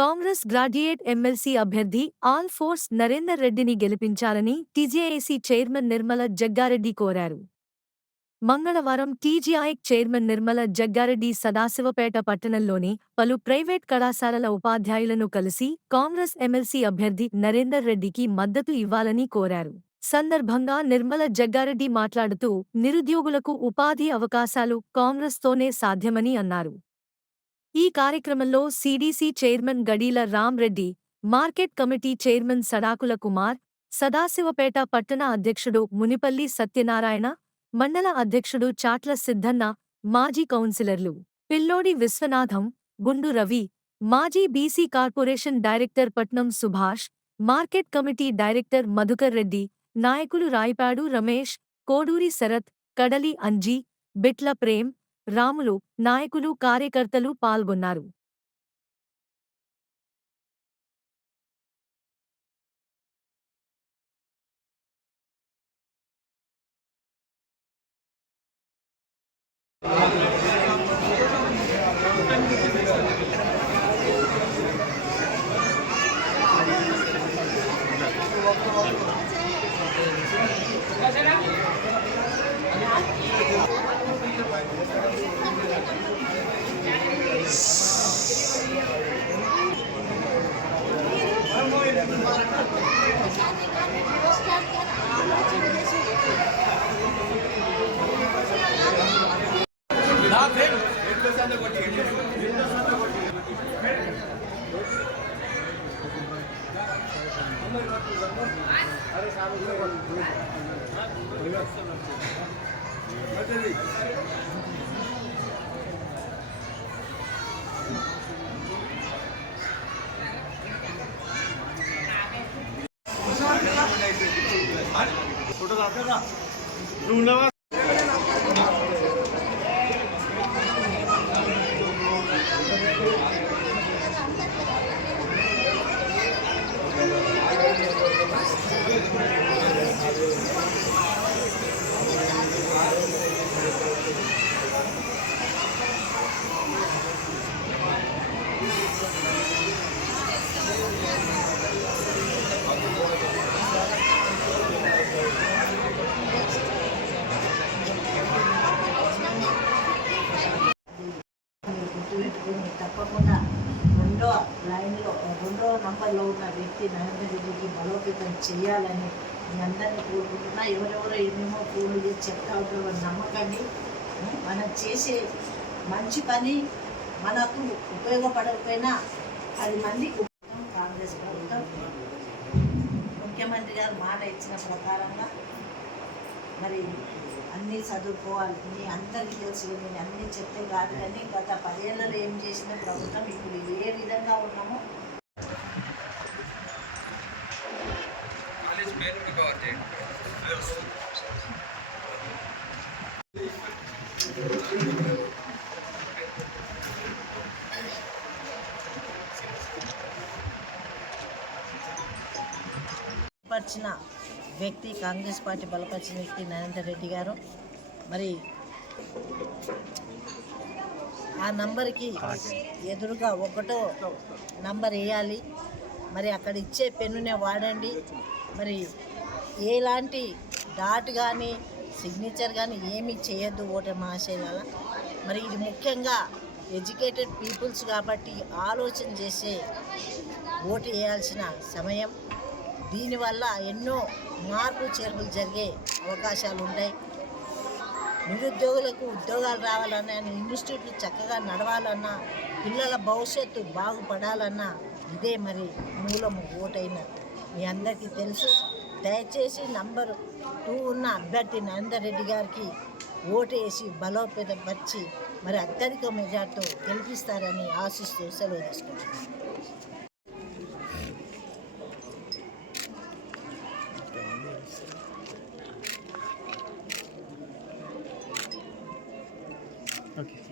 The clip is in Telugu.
కాంగ్రెస్ గ్రాడ్యుయేట్ ఎమ్మెల్సీ అభ్యర్థి ఆల్ ఫోర్స్ నరేందర్ రెడ్డిని గెలిపించాలని టీజేఏసీ చైర్మన్ నిర్మల జగ్గారెడ్డి కోరారు. మంగళవారం టీజీఐ చైర్మన్ నిర్మల జగ్గారెడ్డి సదాశివపేట పట్టణంలోని పలు ప్రైవేట్ కళాశాలల ఉపాధ్యాయులను కలిసి కాంగ్రెస్ ఎమ్మెల్సీ అభ్యర్థి నరేందర్ రెడ్డికి మద్దతు ఇవ్వాలని కోరారు. సందర్భంగా నిర్మల జగ్గారెడ్డి మాట్లాడుతూ నిరుద్యోగులకు ఉపాధి అవకాశాలు కాంగ్రెస్తోనే సాధ్యమని అన్నారు. ఈ కార్యక్రమంలో CDC chairman Gadeela Ramreddy, market committee chairman Sadakula Kumar, Sadasivpet పట్టణ అధ్యక్షుడు మునిపల్లి సత్యనారాయణ, మండల అధ్యక్షుడు చాట్ల సిద్ధన్న, మాజీ కౌన్సిలర్లు పిల్లోడి విశ్వనాథం, గుండు రవి, మాజీ బీసీ కార్పొరేషన్ డైరెక్టర్ పట్నం Subhash, market committee director Madhukar Reddy, నాయకులు రాయిపాడు రమేష్, కోడూరి శరత్, కడలి అంజీ, బిట్ల ప్రేమ్, రాములు, నాయకులు కార్యకర్తలు పాల్గొన్నారు. తప్పకుండా రెండో నంబర్లో ఉన్న వ్యక్తి నరేందర్ రెడ్డికి బలోపేతం చేయాలని మీ అందరినీ కోరుకుంటున్నా. ఎవరెవరో ఏమేమో ఫోన్లు చేసి చెప్తా ఉంటారు, నమ్మకండి. మనం చేసే మంచి పని మనకు ఉపయోగపడకపోయినా అది మందికి కాంగ్రెస్ ప్రభుత్వం ముఖ్యమంత్రి గారు మాట ఇచ్చిన ప్రకారంగా మరి అన్నీ చదువుకోవాలి. మీ అందరికీ తెలుసు, నేను అన్నీ చెప్తే కాదు, కానీ గత 10 ఏళ్లలో ఏం చేసిన ప్రభుత్వం ఇప్పుడు ఏ విధంగా ఉన్నామో బలపరిచిన వ్యక్తి, కాంగ్రెస్ పార్టీ బలపరిచిన వ్యక్తి నరేందర్ రెడ్డి గారు. మరి ఆ నంబర్కి ఎదురుగా 1వ నంబర్ వేయాలి. మరి అక్కడ ఇచ్చే పెన్నునే వాడండి. మరి ఎలాంటి డాట్ కానీ సిగ్నేచర్ కానీ ఏమీ చేయొద్దు ఓటర్ మహాశైలాల. మరి ఇది ముఖ్యంగా ఎడ్యుకేటెడ్ పీపుల్స్ కాబట్టి ఆలోచన చేసే ఓటు వేయాల్సిన సమయం. దీనివల్ల ఎన్నో మార్పులు చేర్పులు జరిగే అవకాశాలు ఉంటాయి. నిరుద్యోగులకు ఉద్యోగాలు రావాలన్నా, ఇన్స్టిట్యూట్లు చక్కగా నడవాలన్నా, పిల్లల భవిష్యత్తు బాగుపడాలన్నా ఇదే మరి మూలము ఓటైన మీ అందరికీ తెలుసు. దయచేసి నంబర్ 2 ఉన్న అభ్యర్థి నరేందర్ రెడ్డి గారికి ఓటు వేసి బలోపేతపరిచి మరి అత్యధిక మెజార్టీతో గెలిపిస్తారని ఆశిస్తూ సెలవు తీసుకుంటున్నాను. Okay.